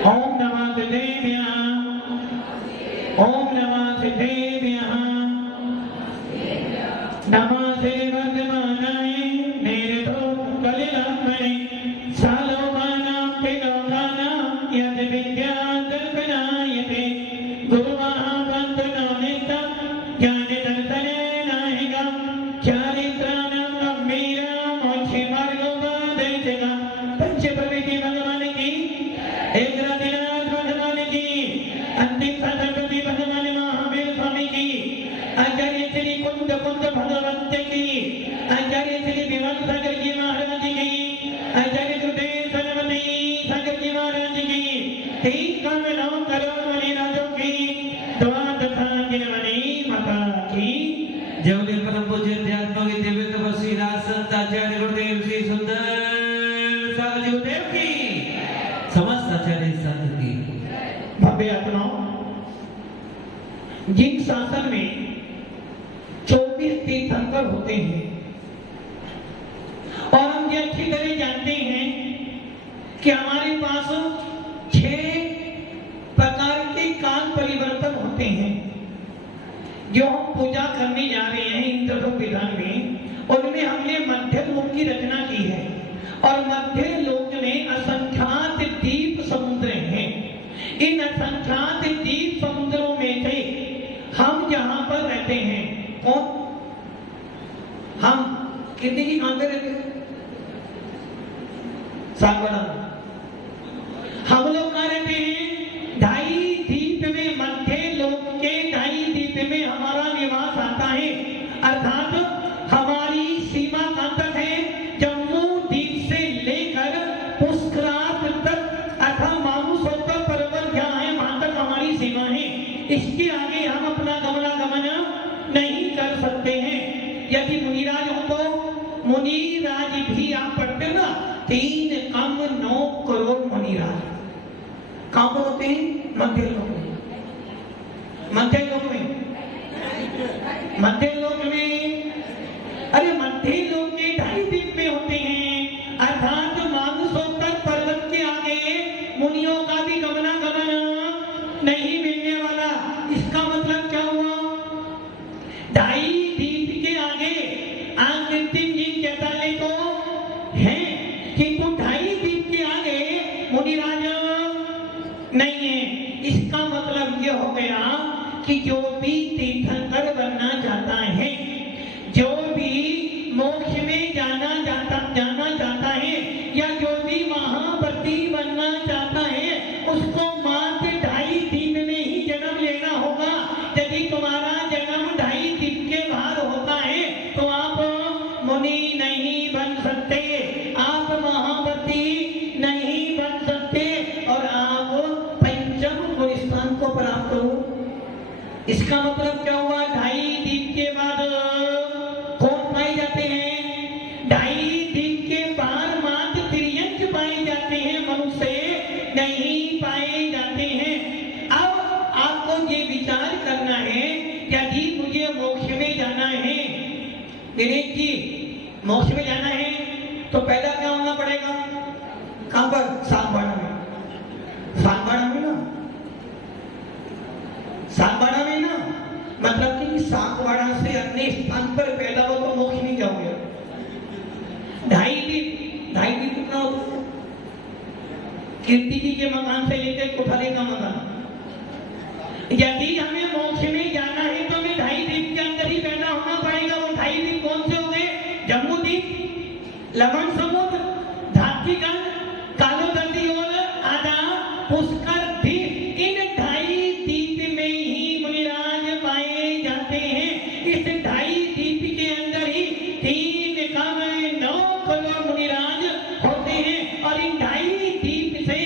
ओम नमः सिद्धेभ्यः ओम नमः सिद्धेभ्यः नमः श्री वर्धमानाय नेरतो कलिलात्मने सालोकानां त्रिलोकानां यद् विद्यादर्पणायते गुरुमहावन्दनानेतं ज्ञानदर्शनेनाहिकं चारित्राणां गम्भीरं मोक्षमार्गोपदेशकं पंचप्रविधि भगवान की एक राधिनाथ भगवान की अंतिम सतप्रति भगवान महावीर स्वामी की आचार्य श्री कुंद भगवंत की आचार्य श्री विमल सागर जी महाराज की आचार्य गुरुदेव सरस्वती सागर जी महाराज की 3 करोड़ मणि राजों की दुआ तथा गिरवनी माता की जय परम पूज्य अध्यात्म के दिव्य तपस्वी राज संत आचार्य गुरुदेव श्री सुंदर सागर जी गुरुदेव की समस्त आचार्य संत की भव्य आत्माओं जिन शासन में 24 तीर्थंकर होते हैं और हम ये अच्छी तरह जानते हैं कि हमारे पास 6 प्रकार के काल परिवर्तन होते हैं जो हम पूजा करने जा रहे हैं इन दसों विधान में। उनमें हमने मध्य लोक की रचना की है और मध्य लोक में असंख्यात द्वीप समुद्र हैं। इन असंख्यात द्वीप समुद्रों में से हम जहां पर रहते हैं कौन हम कितने की कहां पे रहते हैं सागवाड़ा हम लोग कहां रहते हैं 2.5 द्वीप में मध्य लोक के 2.5 द्वीप में हमारा निवास आता है अर्थात हमारी सीमा कहां तक है जम्मू द्वीप से लेकर पुष्करात तक अथवा मानसरोवर पर्वत जहां है वहां तक हमारी सीमा है। इसके आगे हम अपना गमनागमन नहीं कर सकते हैं। यदि मुनिराज हो तो मुनिराज भी आप पढ़ते ना 3 कम 9 करोड़ मुनिराज कहां पर होते हैं मध्य लोक में मध्य लोक में अरे मध्य लोक के 2.5 द्वीप में होते हैं अर्थात मानसरोवर पर्वत के आगे मुनियों का भी गमनागमन नहीं मिलने वाला। इसका मतलब क्या हुआ 2.5 द्वीप के आगे अंतिम जी कहता है तो है किंतु 2.5 द्वीप के आगे मुनिराज नहीं है। इसका मतलब यह हो गया कि जो भी तीर्थंकर बनना चाहता है जो भी मोक्ष में जाना चाहता है या जो भी महाव्रती बनना चाहता है उसको मात्र 2.5 द्वीप में ही जन्म लेना होगा। यदि तुम्हारा जन्म 2.5 द्वीप के बाहर होता है तो आप मुनि नहीं बन सकते, आप महाव्रती नहीं बन सकते और आप पंचम गुणस्थान को प्राप्त हो। इसका मतलब क्या हुआ 2.5 द्वीप के बाद कौन पाए जाते हैं 2.5 द्वीप के बाहर मात्र त्रियंच पाए जाते हैं मनुष्य नहीं पाए जाते हैं। अब आपको ये विचार करना है यदि मुझे मोक्ष में जाना है दिनेश जी मोक्ष में जाना है तो पहला क्या होना पड़ेगा कहां पर सागवाड़ा में ना मतलब कि सागवाड़ा से अन्य स्थान पर पैदा हो तो मोक्ष नहीं जाओगे। 2.5 द्वीप कितना होता है कीर्ति जी के मकान से लेकर कोठारी का मकान। यदि हमें मोक्ष में जाना है तो हमें 2.5 द्वीप के अंदर ही पैदा होना पड़ेगा। वो 2.5 द्वीप कौन से होंगे जम्मू द्वीप लवण समुद्र धात्रीगंज कालोदंडी और आदा पुष्कर द्वीप। इन 2.5 द्वीप में ही मुनिराज पाए जाते हैं। इस 2.5 द्वीप के अंदर ही 3 कम 9 करोड़ मुनिराज होते हैं और इन 2.5 द्वीप से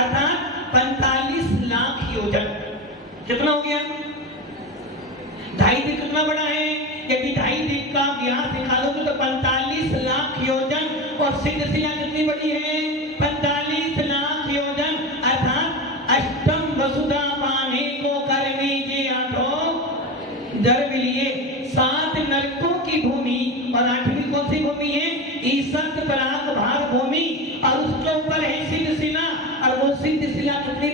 अर्थात 45 लाख योजन कितना हो गया 2.5 द्वीप कितना बड़ा है यदि 2.5 द्वीप का व्यास निकालोगे तो 45 लाख योजन और सिद्धशिला कितनी बड़ी है 45 लाख योजन अर्थात अष्टम वसुधा पाने को कर्मी जी आठो गर्भ लिए 7 नरकों की भूमि और 8वीं कौन सी भूमि है ईसत पराग भाग भूमि और उसके ऊपर है सिद्धशिला और वो सिद्धशिला कितनी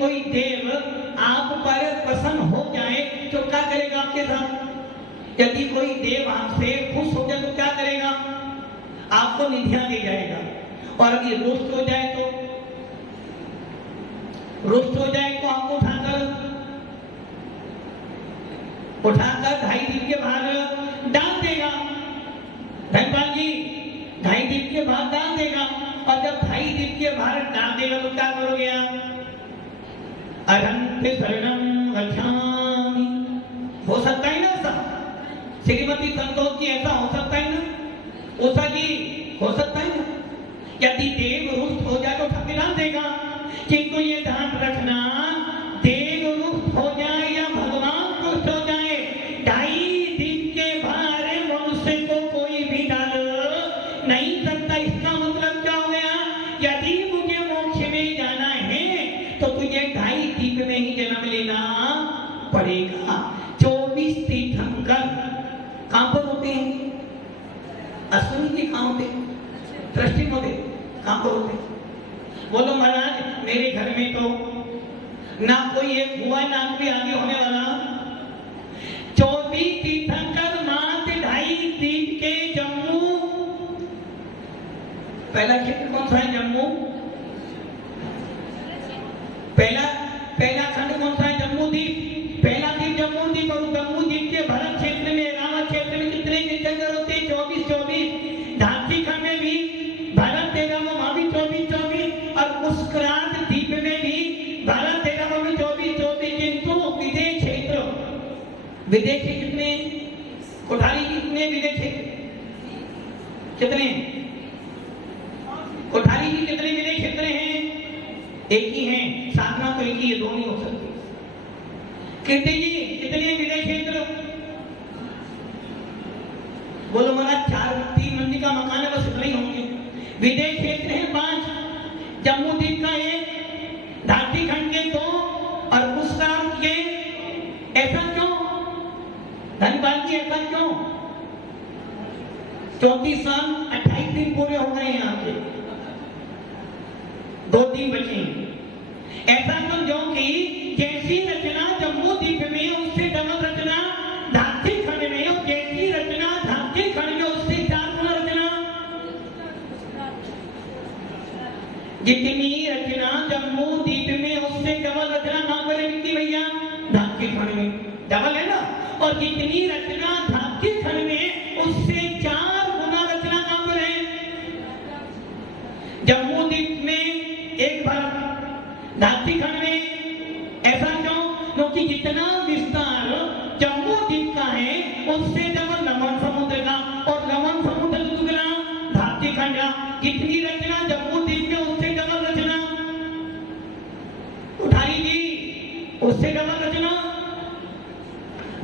कोई देव आप पर प्रसन्न हो जाए तो क्या करेगा आपके साथ? यदि कोई देव आपसे खुश हो जाए तो क्या करेगा? आपको निधियां दे जाएगा। और अगर रुष्ट हो जाए तो आपको उठाकर 2.5 दिन के बाद डाल देगा। धनपाल जी 2.5 दिन के बाद डाल देगा। और जब 2.5 दिन के बाद डाल देगा तो क्या करोगे आप? अहंते शरणं गच्छामि। हो सकता है ना ऐसा? श्रीमती संतोष जी ऐसा हो सकता है ना? उषा जी हो सकता है ना? यदि देव रुष्ट हो जाए तो ठग डाल देगा। किंतु ये ध्यान रखना, देव रुष्ट हो जाए या भगवान रुष्ट हो जाए, 2.5 दिन के बाद मनुष्य को कोई भी डाल नहीं सकता। इसका मतलब क्या हो गया? यदि मुझे मोक्ष में जाना है तो तुझे 2.5 दिन में ही जन्म लेना पड़ेगा। 24 तीर्थंकर कहां पर होते हैं? अश्विनी जी कहां होते? दृष्टि होते कहां पर होते? बोलो महाराज मेरे घर में तो ना कोई एक हुआ ना कोई आगे होने वाला। 24 तीर्थंकर मात्र 2.5 दिन के जम्मू। पहला क्षेत्र कौन सा है? जम्मू। पहला खंड कौन सा है? जम्मू द्वीप। पहला द्वीप जम्मू द्वीप। और जम्मू द्वीप के भरत क्षेत्र में, रावत क्षेत्र में कितने तीर्थंकर होते हैं? 24। धात्री खंड में भी भारत तेरह वहां भी 24। और मुस्कुरात द्वीप में भी भारत तेरह में 24। किंतु विदेश क्षेत्र कितने? कोठारी कितने विदेश क्षेत्र? कितने? कोठारी जी कितने विदेश क्षेत्र हैं? एक ही हैं। साधना तो एक ही है, दो नहीं हो सकती। कीर्ति जी कितने विदेश क्षेत्र? बोलो महाराज 3 मंजिल का मकान है, बस इतना ही होंगे। विदेश क्षेत्र है 5। जम्मू द्वीप का 1, धात्री खंड के 2 और गुजरात के। ऐसा क्यों धनपाल जी? ऐसा क्यों? 34 साल 28 दिन पूरे हो गए यहाँ के, 2 दिन बचे हैं। ऐसा क्यों? जो कि जैसी रचना जम्मू द्वीप में उससे डबल रचना धात्री खंड में, और जैसी रचना धात्री खंड में उससे 4 गुना रचना। जितनी रचना जम्मू द्वीप में उससे डबल रचना कहां पर है विक्की भैया? धात्री खंड में। डबल है ना? और जितनी रचना धात्री खंड में उससे 4 गुना रचना कहां पर है? जम्मू द्वीप में 1 भरत, धात्री खंड में। ऐसा क्यों? क्योंकि जितना विस्तार जम्मू द्वीप का है उससे डबल लवण समुद्र का, और लवण समुद्र दुगना धात्री खंड का। जितनी रचना जम्मू द्वीप में उससे डबल रचना। उठाई जी उससे डबल रचना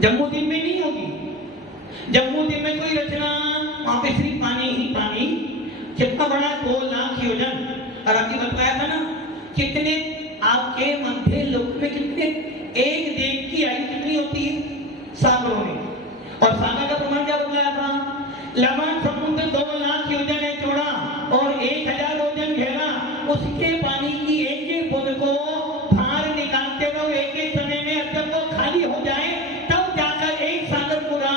जम्मू द्वीप में नहीं होगी। जम्मू द्वीप में कोई रचना, वहां पे सिर्फ पानी ही पानी। कितना बड़ा? 2 लाख योजन। और आपने बताया था ना कितने आपके मध्य लोक में कितने, एक देव की आयु कितनी होती है? सागरों में। और सागर का प्रमाण क्या बताया था? लवण समुद्र 2 लाख योजन है चौड़ा और 1000 योजन गहरा। उसके पानी की एक बूंद को बाहर निकालते हुए एक समय में जब वो खाली हो जाए तब जाकर एक सागर पूरा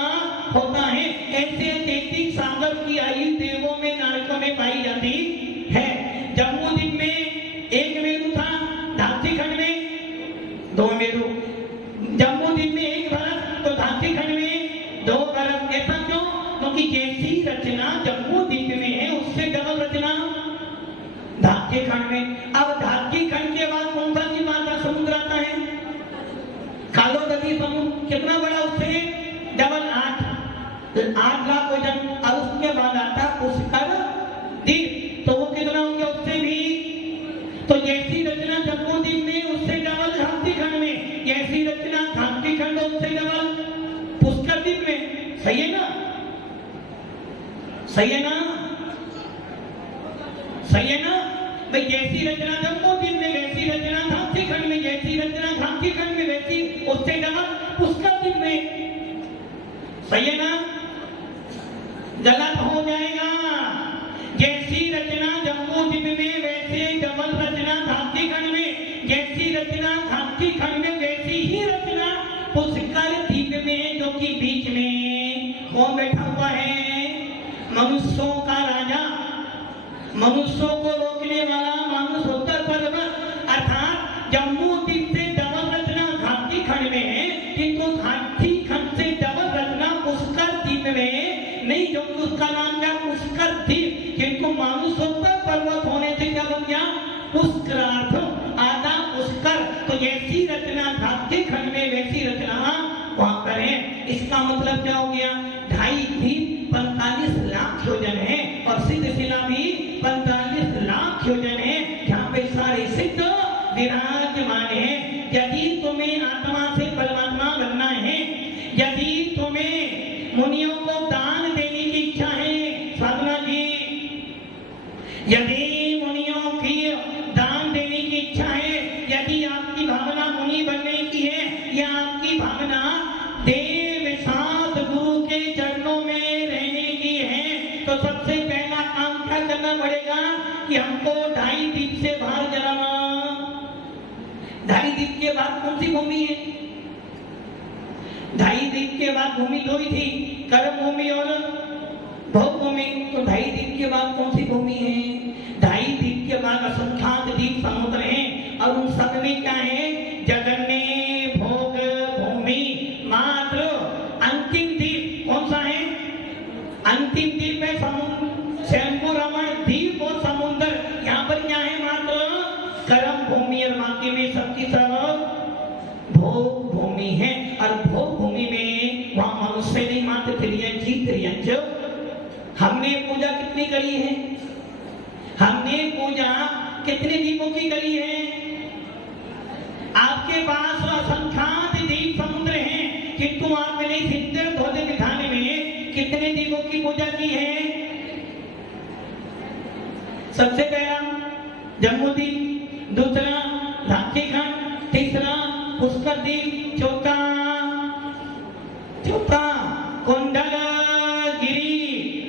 होता है। ऐसे 33 सागर की आयु देवों में, नारकों में पाई जाती है। जम्मू द्वीप में 1 मेरु था, धात्री खंड में 2 मेरु। जम्मू द्वीप में 1 भरत, तो धात्री खंड में 2 भरत। ऐसा क्यों? क्योंकि जैसी रचना जम्मू द्वीप में है उससे डबल रचना धात्री खंड में। अब धात्री खंड के बाद कौन सा की मात्रा समुद्र आता है? कालो नदी समुद्र। कितना बड़ा? उससे डबल 8 लाख वजन। और उसके बाद आता पुष्कर द्वीप, तो वो कितना हो गया? उससे भी। तो जैसी रचना जम्मू द्वीप में उससे डबल धात्री खंड में, जैसी रचना धात्री खंड उससे डबल पुष्कर द्वीप में। सही है ना? सही है ना? सही है ना भाई? जैसी रचना जम्मू द्वीप में वैसी रचना धात्री खंड में, जैसी रचना धात्री खंड में वैसी उससे डबल पुष्कर द्वीप में। सही है ना? गलत हो जाएगा। जैसी रचना जम्मू द्वीप में वैसे डबल रचना धात्री खंड में, जैसी रचना झांकी खंड में वैसी ही रचना पुष्कर द्वीप में, जो कि बीच में कौन बैठा हुआ है? मनुष्यों का राजा, मनुष्यों को रोकने वाला मानसोत्तर पर्वत, अर्थात जम्मू द्वीप से डबल रचना झांकी खंड में है, किंतु झांकी खंड से डबल रचना पुष्कर द्वीप में नहीं, जो कि उसका नाम क्या? पुष्कर द्वीप, किंतु मानसोत्तर पर्वत होने से क्या बन गया? पुष्करार्थ, आधा पुष्कर। तो ऐसी रचना झांकी खंड में वैसी रचना वहां पर है। इसका मतलब क्या हो गया? 2.5 द्वीप 45 लाख योजन है और सिद्ध शिला भी 45 लाख योजन है, जहाँ पे सारे सिद्ध विराजमान है। यदि तुम्हें आत्मा से परमात्मा बनना है, यदि तुम्हें मुनियों को दान देने की इच्छा है, साधना जी, यदि मुनियों की दान देने की इच्छा है, यदि आपकी भावना मुनि बनने की है या आपकी भावना देव साध गुरु के चरणों में रहने की है, तो सबसे पहला काम क्या करना पड़ेगा कि हमको 2.5 द्वीप से बाहर जाना। 2.5 द्वीप के बाद कौन सी भूमि है? 2.5 द्वीप के बाद भूमि 2 ही थी, कर्म भूमि और भोग भूमि। तो 2.5 द्वीप के बाद कौन सी भूमि है? 2.5 द्वीप के बाद असंख्यात द्वीप समुद्र हैं और उन सब में क्या है? जगन्ने भोग भूमि मात्र। अंतिम द्वीप कौन सा है? अंतिम द्वीप में समुद्र, शंभु रमण द्वीप और समुद्र। यहाँ पर क्या है? मात्र कर्म भूमि और बाकी में सबकी सब भोग भूमि है। और भोग भूमि में वहां मनुष्य नहीं, मात्र त्रियंची त्रियंच। हमने पूजा कितनी करी है? हमने पूजा कितने दीपों की करी है? आपके पास असंख्यात दीप समुद्र हैं, किंतु आपने सिद्धर ध्वज दिखाने में कितने दीपों की पूजा की है? सबसे पहला जम्बूद्वीप, दूसरा झांकी खंड, तीसरा पुष्कर द्वीप, चौथा कुंडल गिरी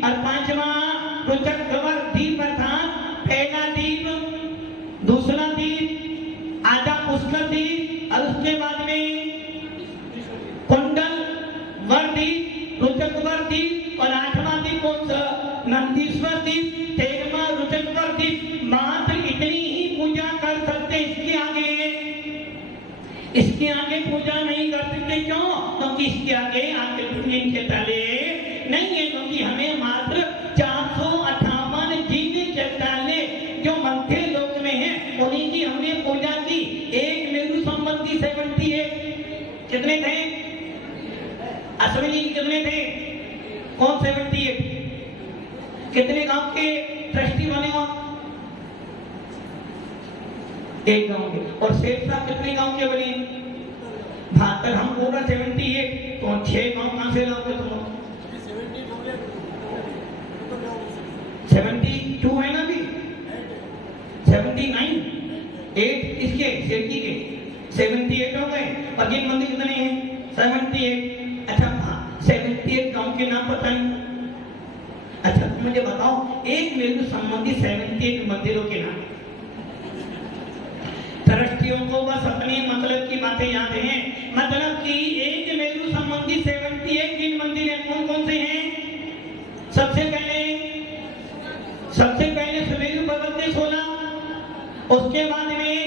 और पांचवा रुचकवर द्वीप, अर्थात पहला द्वीप, दूसरा द्वीप, आधा पुष्कर द्वीप और उसके बाद में कुंडल वर द्वीप, रुचकवर द्वीप और 8वां द्वीप कौन सा? नंदीश्वर द्वीप, 13वां रुचकवर द्वीप। मात्र इतनी ही पूजा कर सकते, इसके आगे पूजा नहीं कर सकते। क्यों? क्योंकि इसके आगे इनके तले नहीं है, क्योंकि हमें मात्र 458 जीव चैताले जो मध्य लोक में है उन्हीं की हमने पूजा की। एक मेरु संबंधी 78 कितने थे? अश्विनी कितने थे? कौन 78? कितने गांव के ट्रस्टी बने हो? एक गांव के। और शेख साहब कितने गांव के बने? 72। हम पूरा 78, तो 6 गांव कहां से लाओगे तुम? 72 है ना भी? 79, 8 इसके शेरकी के 78 हो गए। और जिन मंदिर कितने हैं? 78। अच्छा 78 गांव के नाम बताएं। अच्छा मुझे बताओ एक मेरु संबंधी 78 मंदिरों के नाम। ट्रस्टियों को बस अपने मतलब की बातें याद हैं, मतलब कि एक मेरु संबंधी 78 जिन मंदिर हैं कौन कौन से हैं? सबसे पहले सुमेरु पर्वत के 16, उसके बाद में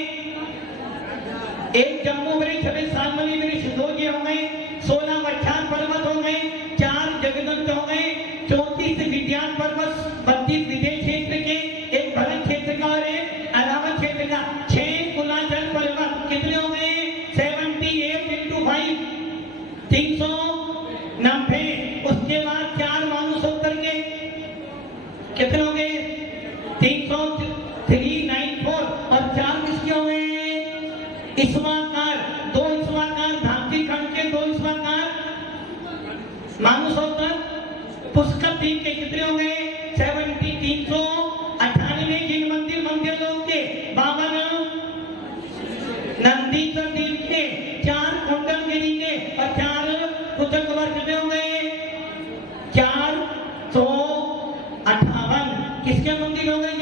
एक जम्मू वृक्ष 7 मनी वृक्ष 2 ये हो गए, 16 वच्छान पर्वत हो गए, 4 जगदंत हो गए, 34 विद्यान पर्वत, 32 विदेश क्षेत्र के, एक भरत क्षेत्र का और एक अरावत क्षेत्र का, 6 कुलाचल पर्वत। कितने हो गए? 78 into 5 390। उसके बाद 4 मानुसोत्तर के कितने हो गए? 394। और 4 किसके हो गए? ईश्वरकार, 2 ईश्वरकार, झांकी खंड के 2 ईश्वरकार, मानुसोत्तर पुष्कर द्वीप के कितने हो गए? 70। 398 जिन मंदिर लोग के, 52 नंदीश्वर द्वीप के, 4 कुंडल गिरी के और 4 रुद्रकुमार कितने हो गए? 458 किसके मंदिर हो गए?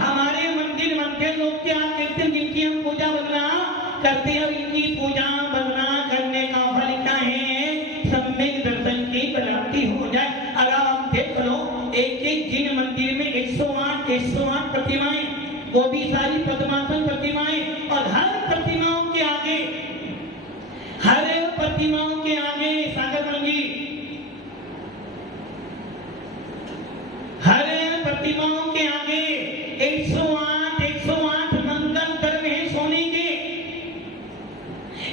हमारे मंदिर मध्य लोग के। आप कहते हैं जिनकी हम पूजा वगैरह करते हैं और इनकी प्रतिमाओं के आगे सागर मंगी, हर प्रतिमाओं के आगे 108 मंगल द्रव्य है सोने के।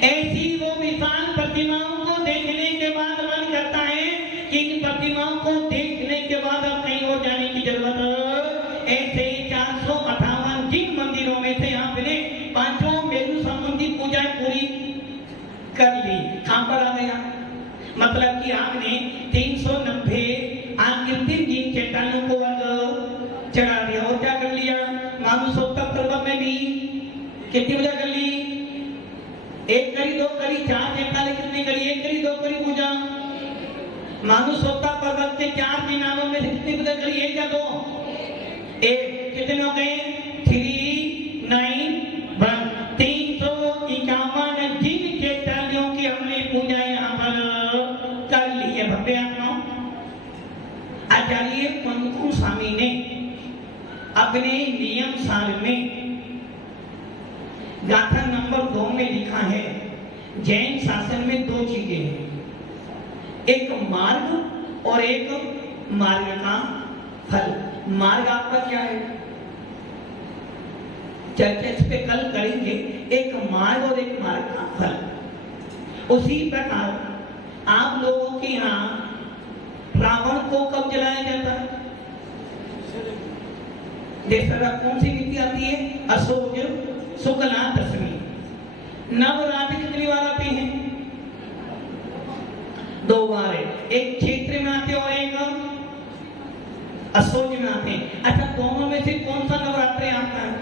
ऐसी वो विशाल प्रतिमाओं को देखने के बाद मन करता है कि इन प्रतिमाओं को देखने के बाद अब कहीं और जाने की जरूरत। ऐसे 458 जिन मंदिरों में से आपने पांचों मेरु संबंधी पूजाएं पूरी कर ली, कहां पर आ गया? मतलब कि आपने 390 आकृतिक जिन चट्टानों को चढ़ा दिया और क्या कर लिया? मानुषोत्तर पर्वत में भी कितनी पूजा कर ली? एक करी, दो करी, चार चट्टाने कितनी करी? एक करी, दो करी पूजा। मानुषोत्तर पर्वत के 4 दिनारों में से कितनी पूजा करी? एक या दो? एक। कितने हो गए? 3, 9, 1। 351 जिन चैतालियों की हमने पूजा यहाँ पर कर ली है। भव्य आत्माओं, आचार्य पंकु स्वामी ने अपने नियम सार में गाथा नंबर 2 में लिखा है, जैन शासन में 2 चीजें हैं, एक मार्ग और एक मार्ग का फल। मार्ग आपका क्या है? चर्चा इस पे कल करेंगे। एक मार्ग और एक मार्ग का फल। उसी प्रकार आप लोगों के यहाँ रावण को कब जलाया जाता है? दशहरा कौन सी तिथि आती है? अशोक शुक्ला दशमी। नवरात्रि कितनी बार आती है? 2 बार है। एक क्षेत्र में आते और एक अशोक में आते हैं। अच्छा, दोनों में से कौन सा नवरात्रि आपका है?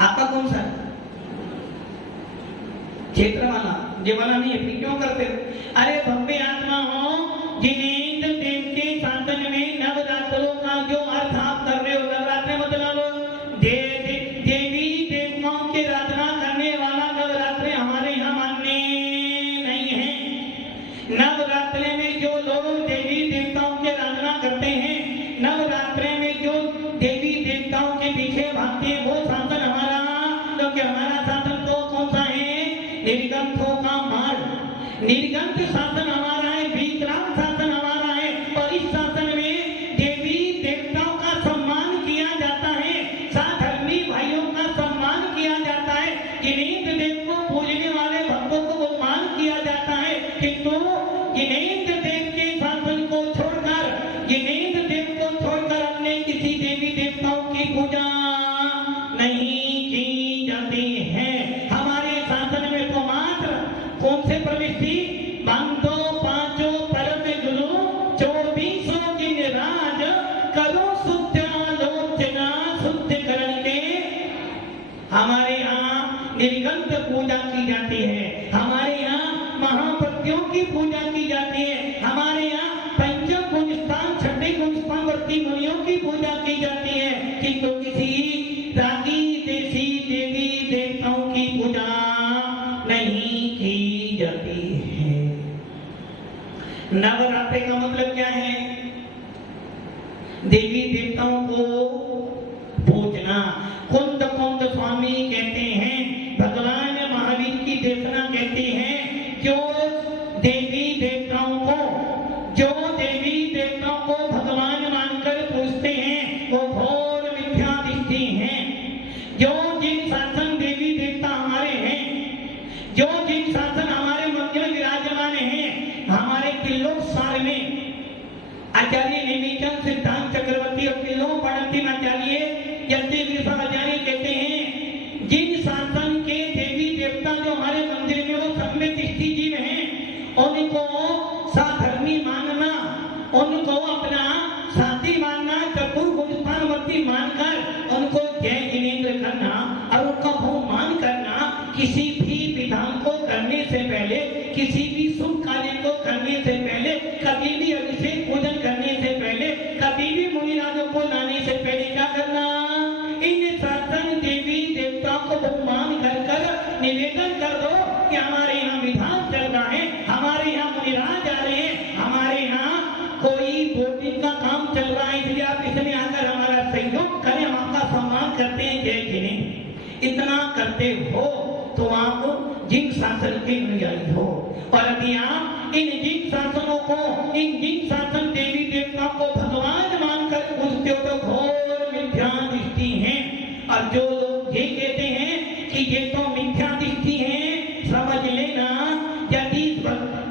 आपका कौन सा? क्षेत्र वाला। ये वाला नहीं है, फिर क्यों करते हो? अरे भव्य आत्मा हो, जिनेंद्र देव के शासन में नवरात्रों का जो अर्थ आप कर रहे हो, नवरात्रि मतलब देवी देवताओं की आराधना करने वाला नवरात्रि हमारे यहाँ मान्य नहीं है। नवरात्रि में जो लोग देवी देवताओं की आराधना करते हैं, नवरात्रि में जो देवी देवताओं के पीछे भागते हैं, वो शासन हमारा, क्योंकि हमारा शासन तो कौन सा है? निर्गंथों का मार्ग। निर्गंथ शासन हमारा है, विक्रांत शासन हमारा है। और इस शासन में देवी देवताओं का सम्मान किया जाता है, साधर्मी भाइयों का सम्मान किया जाता है, जिनेंद्र देव को पूजने वाले भक्तों को सम्मान किया जाता है। किंतु जिनेंद्र देव के शासन को छोड़कर, जिनेंद्र देव को छोड़कर अन्य किसी देवी देवताओं की पूजा नहीं की जाती है। हमारे शासन में तो मात्र कौन से प्रविष्टि? बंदो पांचों परम गुरु 24 दिन राज करो शुद्धालोचना शुद्धिकरण के। हमारे यहाँ निर्गंथ पूजा की जाती है, हमारे यहाँ महापतियों की पूजा की जाती है, हमारे यहाँ पंचम गुण स्थान, छठे गुण स्थान वर्ती मुनियों की पूजा की जाती है। किंतु किसी रागी देसी देवी देवताओं की पूजा नहीं की जाती है। नवरात्रि का मतलब क्या है? देवी देवताओं को पूजना। कुंद कुंद स्वामी कहते हैं, भगवान महावीर की देवना कहते हैं, जो देवी देवताओं को भगवान मानकर पूजते हैं, वो घोर मिथ्या दृष्टि हैं। जो जिन शासन देवी देवता हमारे हैं, जो जिन शासन हमारे मंदिर में विराजमान हैं, हमारे किल्लों सार में आचार्य निमिचन सिद्धांत चक्रवर्ती और किल्लों पढ़ती आचार्य यज्ञ आचार्य कहते हैं, जिन शासन के देवी देवता जो हमारे मंदिर में वो सब में दृष्टि जीव हैं, उनको साधर्मी मानना, उनको अपना साथी मानना, चतुर्भुजस्थानवर्ती मानकर उनको जय जिनेंद्र करना और उनका बहुमान करना, किसी भी विधान को करने से पहले, किसी भी शुभ कार्य को करने से पहले, कभी भी अभिषेक पूजन करने से पहले, कभी भी मुनिराजों को लाने से पहले क्या करना? इन शासन देवी देवताओं को बहुमान कर निवेदन कर दो कि हमारे यहाँ विधान चल रहा है, हमारे यहाँ मुनिराज आ रहे हैं, हमारे यहाँ कोई बोटिंग का काम चल रहा है, इसलिए आप इसमें आकर हमारा सहयोग करें, हम आपका सम्मान करते हैं, जय जिनेंद्र। इतना करते हो तो आप जिन शासन के अनुयायी हो। और यदि आप इन जिन शासनों को, इन जिन शासन देवी देवता को भगवान मानकर पूजते हो तो घोर मिथ्या दृष्टि है। और जो लोग ये कहते हैं कि ये तो मिथ्या दृष्टि है, समझ लेना यदि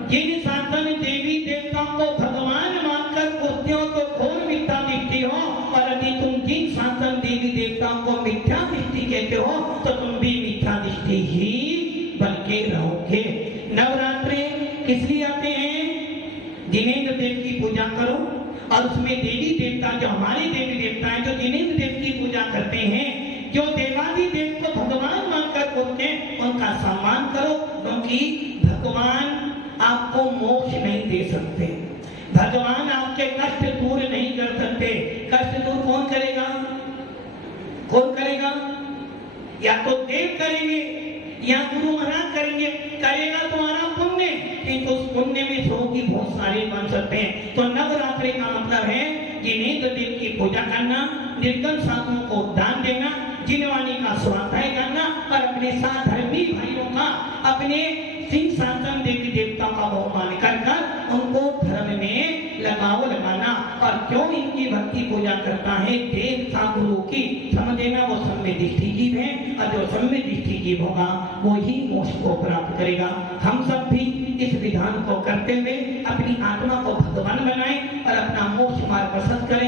जिन शासन देवी देवता को भगवान मानकर पूजते हो तो घोर मिथ्या दृष्टि हो। और यदि तुम जिन शासन देवी देवताओं को मिथ्या दृष्टि कहते हो तो तुम भी मिथ्या दृष्टि ही बल्कि रहोगे। नवरात्रे किस लिए आते हैं? जिनेंद्र देव की पूजा करो और उसमें देवी देवता, जो हमारे देवी देवता हैं, जो जिनेंद्र देव की पूजा करते हैं, जो देवादि देव को भगवान मानकर पूजते हैं, उनका सम्मान करो, क्योंकि भगवान आपको मोक्ष नहीं दे सकते, भगवान आपके कष्ट दूर नहीं कर सकते। कष्ट दूर कौन करेगा? कौन करेगा? या तो देव करेंगे या गुरु महाराज करेंगे। करेगा तुम्हारा पुण्य, किंतु उस पुण्य में रोगी बहुत सारे बन सकते हैं। तो नवरात्रि का मतलब है जिनेंद्र देव की पूजा करना, निर्गन साधुओं को दान देना, जिनवाणी का स्वाध्याय करना और अपने साथ धर्मी भाइयों का, अपने सिंह शासन देवी देवता का बहुमान कर उनको धर्म में लगाव लगाना। और क्यों इनकी भक्ति पूजा करता है? देवता गुरु की, समझ लेना वो सम्य दृष्टि जीव है, और जो सम्य दृष्टि जीव होगा वो ही मोक्ष को प्राप्त करेगा। हम सब भी इस विधान को करते हुए अपनी आत्मा को भगवान बनाएं और अपना मोक्ष मार्ग प्रशस्त करें।